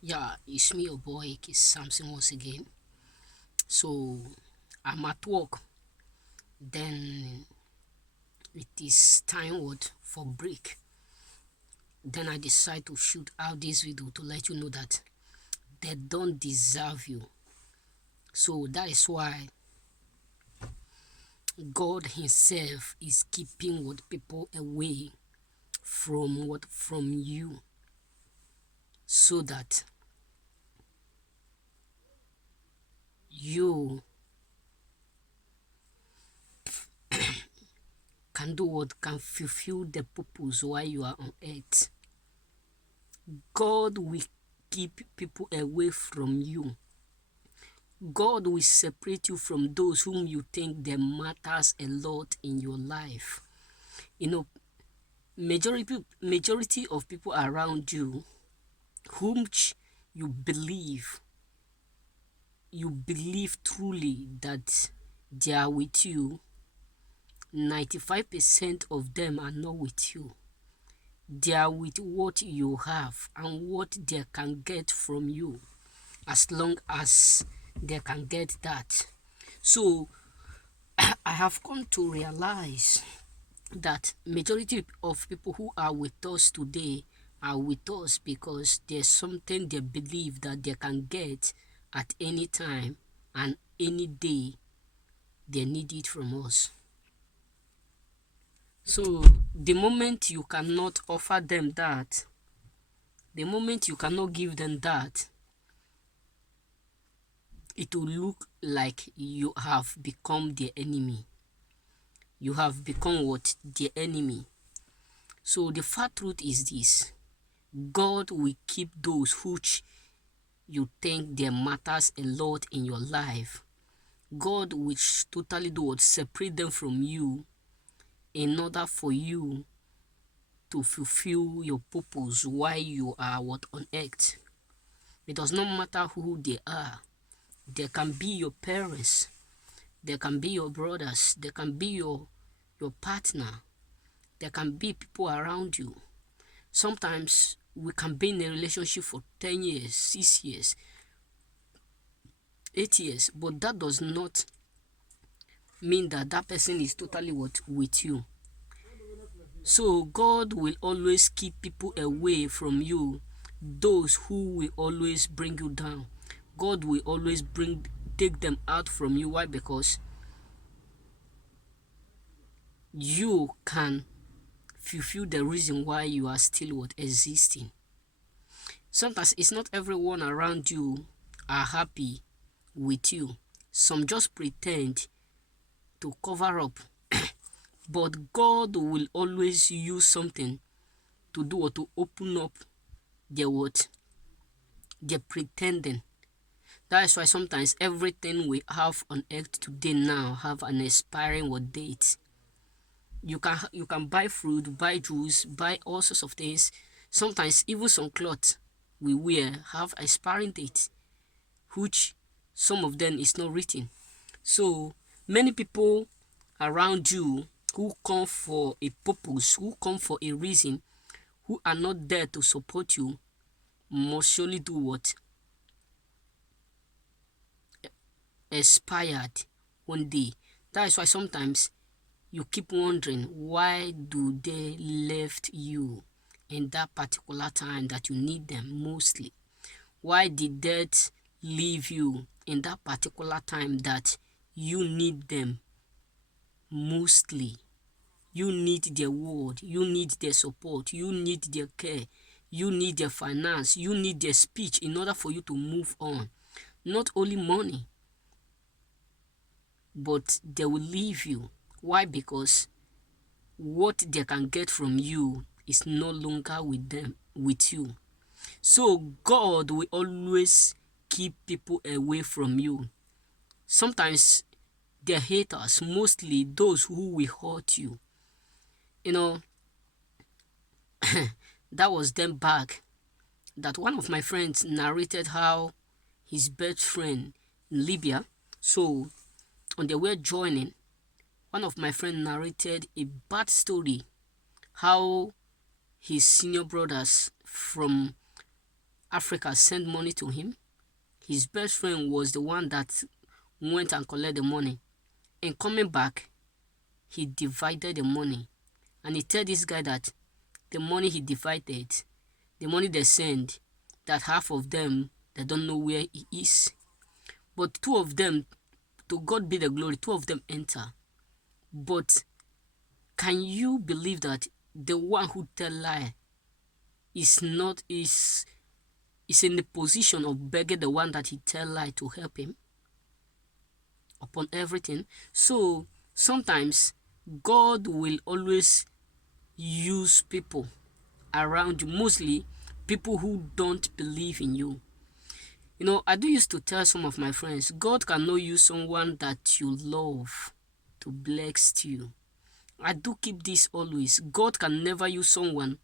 Yeah, it's me, your boy, Kiss Samson once again. So I'm at work. Then it is time what for break. Then I decide to shoot out this video to let you know that they don't deserve you. So that is why God Himself is keeping what people away from you, so that you can do what can fulfill the purpose while you are on earth. God will keep people away from you. God will separate you from those whom you think there matters a lot in your life. You know, majority of people around you whom you believe truly that they are with you, 95% of them are not with you. They are with what you have and what they can get from you, as long as they can get that. So I have come to realize that majority of people who are with us today are with us because there's something they believe that they can get at any time and any day they need it from us. So the moment you cannot offer them that, the moment you cannot give them that, it will look like you have become the enemy. You have become what? The enemy. So the fat truth is this: God will keep those which you think there matters a lot in your life. God will totally do what? Separate them from you in order for you to fulfill your purpose while you are what? On earth. It does not matter who they are. They can be your parents, they can be your brothers, they can be your partner, there can be people around you. Sometimes we can be in a relationship for 10 years, 6 years, 8 years, but that does not mean that that person is totally what? With you. So God will always keep people away from you, those who will always bring you down. God will always take them out from you. Why? Because you can fulfill the reason why you are still what? Existing. Sometimes it's not everyone around you are happy with you. Some just pretend to cover up. But God will always use something to do or to open up their what? Their pretending. That is why sometimes everything we have on earth today now have an expiring what date. You can buy fruit, buy juice, buy all sorts of things. Sometimes even some clothes we wear have expiring date, which some of them is not written. So many people around you who come for a purpose, who come for a reason, who are not there to support you, must surely do what? Expired one day. That is why sometimes you keep wondering, why do they left you in that particular time that you need them mostly? Why did that leave you in that particular time that you need them mostly? You need their word, you need their support, you need their care, you need their finance, you need their speech in order for you to move on. Not only money, but they will leave you. Why? Because what they can get from you is no longer with you. So God will always keep people away from you. Sometimes they're haters, mostly those who will hurt you. You know, that was them back that one of my friends narrated how his best friend in Libya, so on their way joining, one of my friends narrated a bad story how his senior brothers from Africa sent money to him. His best friend was the one that went and collected the money. And coming back, he divided the money. And he told this guy that the money he divided, the money they send, that half of them, they don't know where he is. But two of them, to God be the glory, two of them enter. But can you believe that the one who tell lie is in the position of begging the one that he tell lie to help him upon everything? So sometimes God will always use people around you, mostly people who don't believe in you. You know, I do used to tell some of my friends, God cannot use someone that you love to bless you. I do keep this always. God can never use someone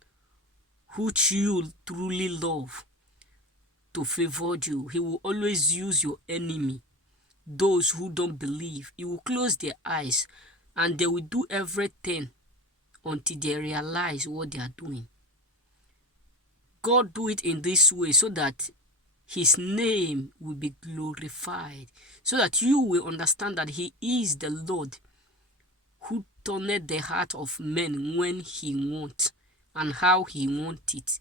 who you truly love to favor you. He will always use your enemy, those who don't believe. He will close their eyes and they will do everything until they realize what they are doing. God do it in this way so that his name will be glorified, so that you will understand that he is the Lord who turned the heart of men when he wants and how he wants it.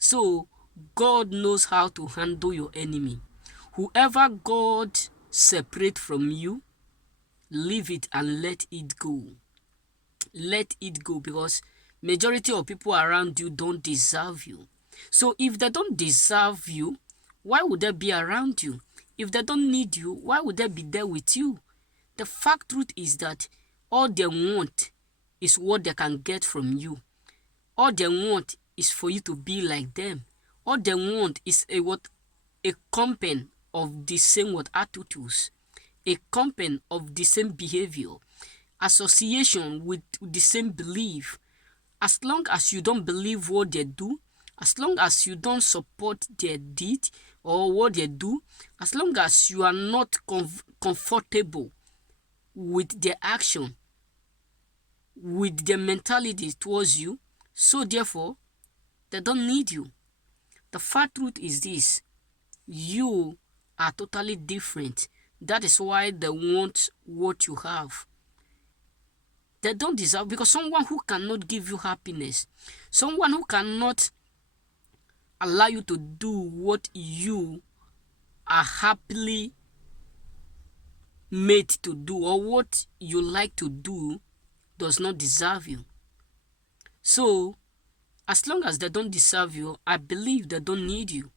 So God knows how to handle your enemy. Whoever God separate from you, leave it and let it go. Let it go, because majority of people around you don't deserve you. So if they don't deserve you, why would they be around you? If they don't need you, why would they be there with you? The fact truth is that all they want is what they can get from you. All they want is for you to be like them. All they want is a company of the same attitudes, a company of the same behavior, association with the same belief. As long as you don't believe what they do, as long as you don't support their deed or what they do, as long as you are not comfortable with their action, with their mentality towards you, so therefore they don't need you. The fact truth is this: you are totally different. That is why they want what you have. They don't deserve, because someone who cannot give you happiness, someone who cannot allow you to do what you are happily made to do or what you like to do, does not deserve you. So as long as they don't deserve you, I believe they don't need you.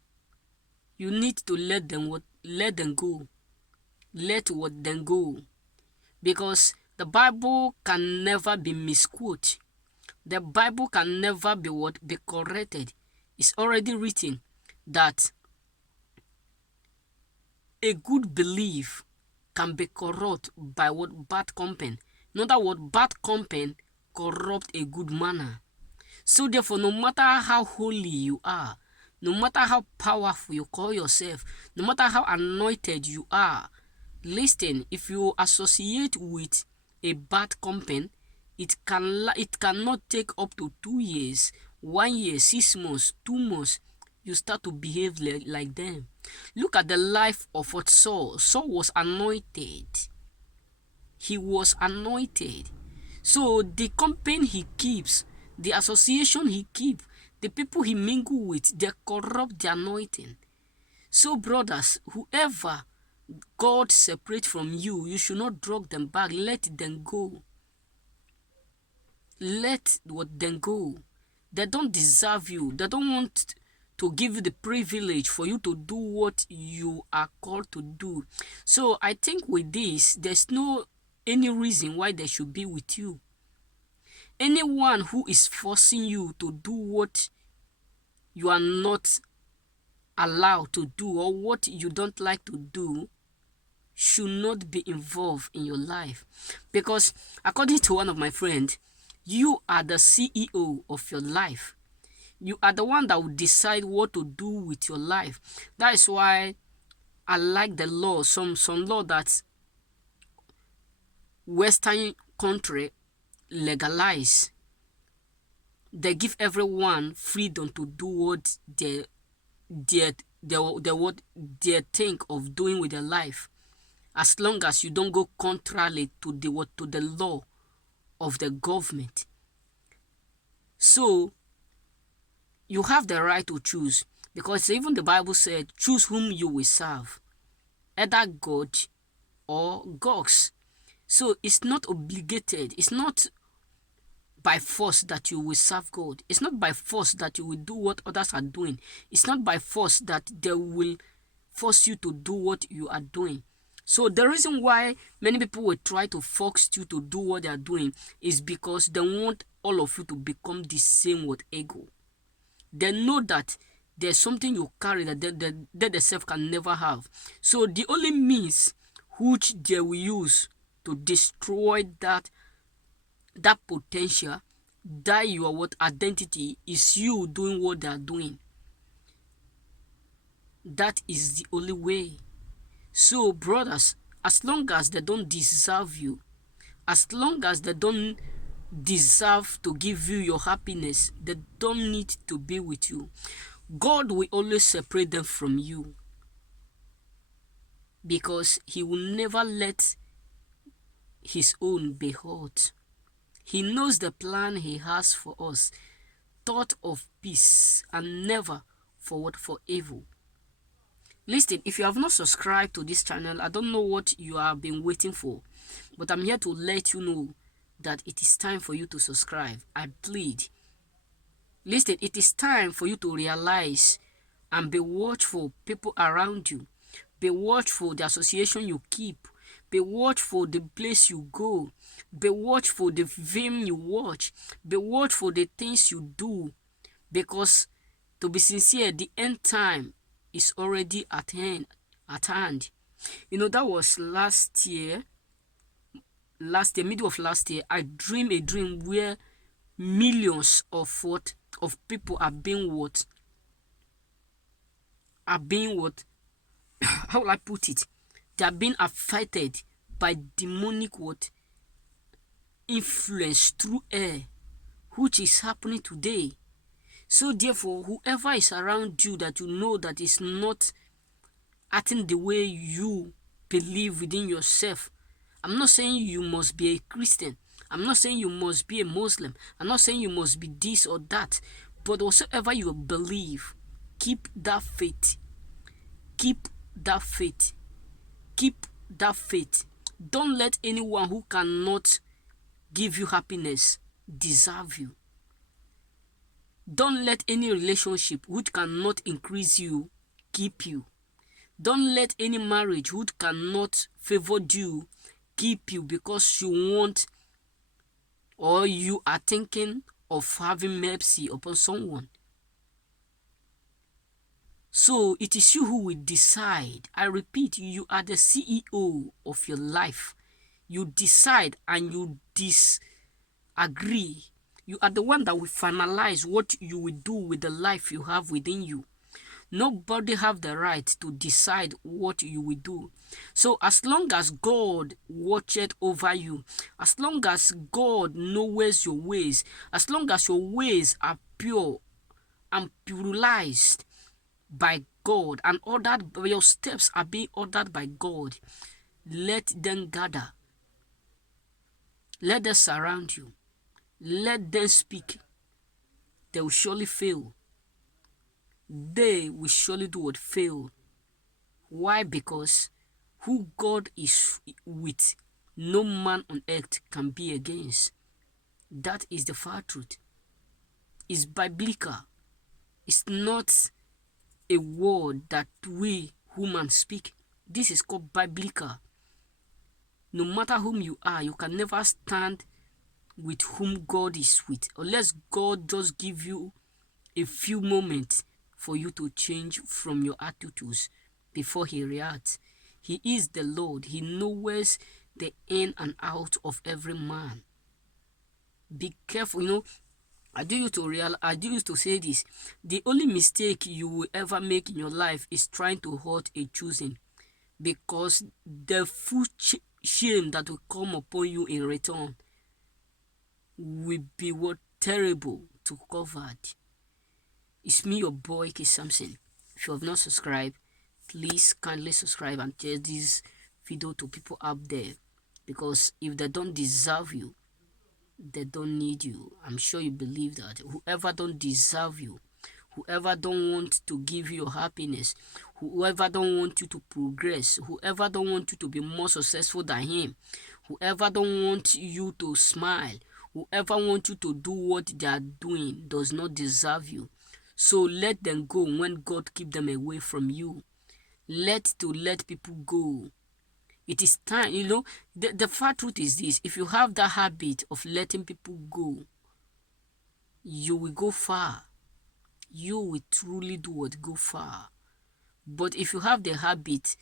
You need to let them go. Let them go. Because the Bible can never be misquoted. The Bible can never be corrected. It's already written that a good belief can be corrupt by bad company. In other words, bad company corrupt a good manner. So therefore, no matter how holy you are, no matter how powerful you call yourself, no matter how anointed you are, listen, if you associate with a bad company, it cannot take up to 2 years, 1 year, 6 months, 2 months, you start to behave like them. Look at the life of Saul. Saul was anointed. He was anointed. So the company he keeps, the association he keeps, the people he mingle with, they corrupt the anointing. So brothers, whoever God separate from you, you should not drag them back. Let them go. Let them go. They don't deserve you. They don't want to give you the privilege for you to do what you are called to do. So I think with this, there's no any reason why they should be with you. Anyone who is forcing you to do what you are not allowed to do or what you don't like to do should not be involved in your life. Because according to one of my friends, you are the CEO of your life. You are the one that will decide what to do with your life. That is why I like the law, some law that Western country legalize. They give everyone freedom to do what they what they think of doing with their life, as long as you don't go contrary to the law of the government. So you have the right to choose, because even the Bible said, choose whom you will serve, either God or gods. So it's not obligated. It's not by force that you will serve God. It's not by force that you will do what others are doing. It's not by force that they will force you to do what you are doing. So the reason why many people will try to force you to do what they are doing is because they want all of you to become the same with ego. They know that there's something you carry that they themselves can never have. So the only means which they will use to destroy that potential, that your what identity, is you doing what they are doing. That is the only way. So brothers, as long as they don't deserve you, as long as they don't deserve to give you your happiness, they don't need to be with you. God will always separate them from you, because he will never let his own be hurt. He knows the plan he has for us, thought of peace and never for evil. Listen, if you have not subscribed to this channel, I don't know what you have been waiting for, but I'm here to let you know that it is time for you to subscribe. I plead. Listen, it is time for you to realize and be watchful people around you. Be watchful the association you keep. Be watchful the place you go. Be watchful the film you watch. Be watchful the things you do. Because, to be sincere, the end time is already at hand. You know, that was last year, middle of last year, I dreamed a dream where millions of people are being what? How will I put it? They are being affected by demonic influence through air, which is happening today. So therefore, whoever is around you that you know that is not acting the way you believe within yourself, I'm not saying you must be a Christian. I'm not saying you must be a Muslim. I'm not saying you must be this or that. But whatsoever you believe, keep that faith. Keep that faith. Keep that faith. Don't let anyone who cannot give you happiness deserve you. Don't let any relationship which cannot increase you keep you. Don't let any marriage which cannot favor you keep you, because you want or you are thinking of having mercy upon someone. So it is you who will decide. I repeat, you are the CEO of your life. You decide and you disagree. You are the one that will finalize what you will do with the life you have within you. Nobody have the right to decide what you will do. So as long as God watcheth over you, as long as God knows your ways, as long as your ways are pure and purified by God, and ordered, your steps are being ordered by God, let them gather. Let them surround you. Let them speak. They will surely fail. They will surely do what? Fail. Why? Because who God is with, no man on earth can be against. That is the far truth. It's biblical. It's not a word that we humans speak. This is called biblical. No matter whom you are, you can never stand with whom God is with, unless God just give you a few moments for you to change from your attitudes before he reacts. He is the Lord. He knows the in and out of every man. Be careful. You know, I do used to say this. The only mistake you will ever make in your life is trying to hurt a choosing, because the full shame that will come upon you in return will be what? Terrible to cover. It's me, your boy, K. Samson. If you have not subscribed, please kindly subscribe and share this video to people out there, because if they don't deserve you, they don't need you. I'm sure you believe that. Whoever don't deserve you, whoever don't want to give you your happiness, whoever don't want you to progress, whoever don't want you to be more successful than him, whoever don't want you to smile, whoever wants you to do what they are doing does not deserve you. So let them go when God keep them away from you. Let people go. It is time, the fat truth is this: if you have that habit of letting people go, you will go far. You will truly do what? Go far. But if you have the habit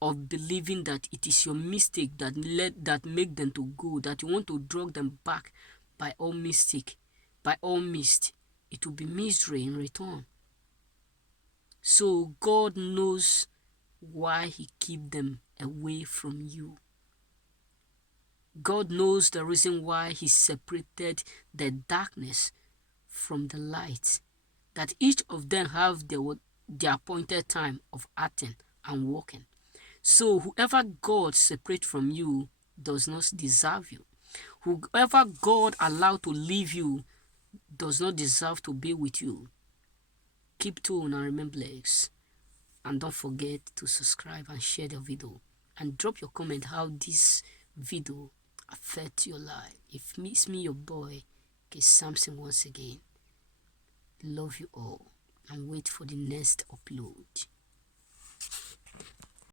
of believing that it is your mistake that make them to go, that you want to drag them back by all mistake, by all means, it will be misery in return. So God knows why he keep them away from you. God knows the reason why he separated the darkness from the light, that each of them have their appointed time of acting and walking. So whoever God separate from you does not deserve you. Whoever God allowed to leave you does not deserve to be with you. Keep tuned and remember this. And don't forget to subscribe and share the video. And drop your comment how this video affects your life. If it's me, your boy, K. Samson once again. Love you all and wait for the next upload.